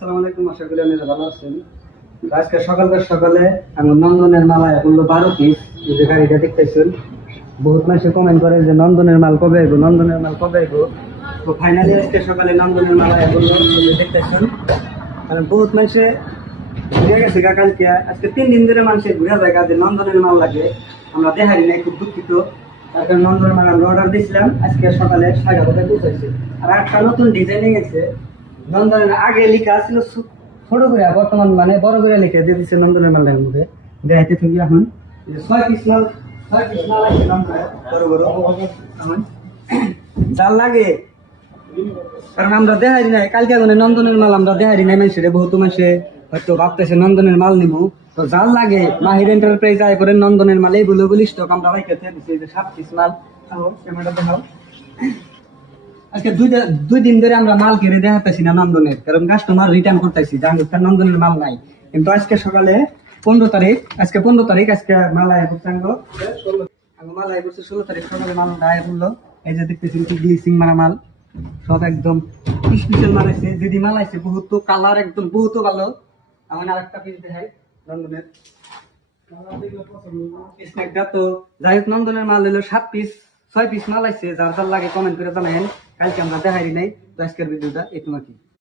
আসসালামু আলাইকুম, আশা করি আপনারা ভালো আছেন। আজকে সকালে আমি নন্দনের মালা এগুলো 12 পিস যে গাড়িটা দেখতেছেন। বহুত মানুষ কমেন্ট করে যে নন্দনের মাল কবে আইবো, নন্দনের মাল কবে আইবো। তো ফাইনালি আজকে সকালে নন্দনের মালা এগুলো দেখতেছেন। কারণ বহুত মানুষে ঘুরে গেছে কালকে, আজকে 3 দিন ধরে মানুষের ঘুরে যায় যে নন্দনের মাল লাগে, আমরা দেখারি নাই, খুব দুঃখিত। তার কারণ নন্দনের মাল আমরা অর্ডার দিয়েছিলাম, আজকে সকালে 11:30 পৌঁছাইছে। আর একটা নতুন ডিজাইনিং আছে, নন্দনের আগে লেখা ছিল ছোট করে, বর্তমান মানে বড় করে লিখে দিয়ে দিচ্ছে নন্দনের মালের মধ্যে। দেখাইতে থাকি এখন 6 পিস মাল আছে নন্দনের, বড় বড় এখন যার লাগে। কারণ আমরা দেখাই নাই কালকে নন্দনের মাল আমরা দেখাই নাই মানুষের, বহুত মানুষে হয়তো ভাবতেছে নন্দনের মাল নিবো। তো যার লাগে মাহির এন্টারপ্রাইজ আয় করে নন্দনের মাল এইগুলো বলি স্টক আমরা রাইখেছে 7 পিস মাল। ক্যামেরা দেখাও। আজকে 2 দিন ধরে আমরা মাল কিনে দেখাতেছি না নন্দনের, কারণ কাস্টমার রিটার্ন করতেছি নন্দনের মাল নাই। কিন্তু আজকে সকালে 15 তারিখ, আজকে 15 তারিখ, আজকে মাল আয় করছে মাল আয় করছে 16 তারিখ সকালে মাল আয় করলো। এই যে দেখতেছেন কি গ্লিচিং মারা মাল, সব একদম স্পেশাল মাল আছে। যদি মাল আছে বহুত কালার একদম বহুত ভালো। আমার আরেকটা পিস দেখাই নন্দনের। তো যাই হোক, নন্দনের মাল হলো 7 পিস 6 পিস মাল আছে। যার যার লাগে কমেন্ট করে জানাবেন, কালকে আমরা দেখাই নাই। তো আজকের ভিডিওটা একটু নাকি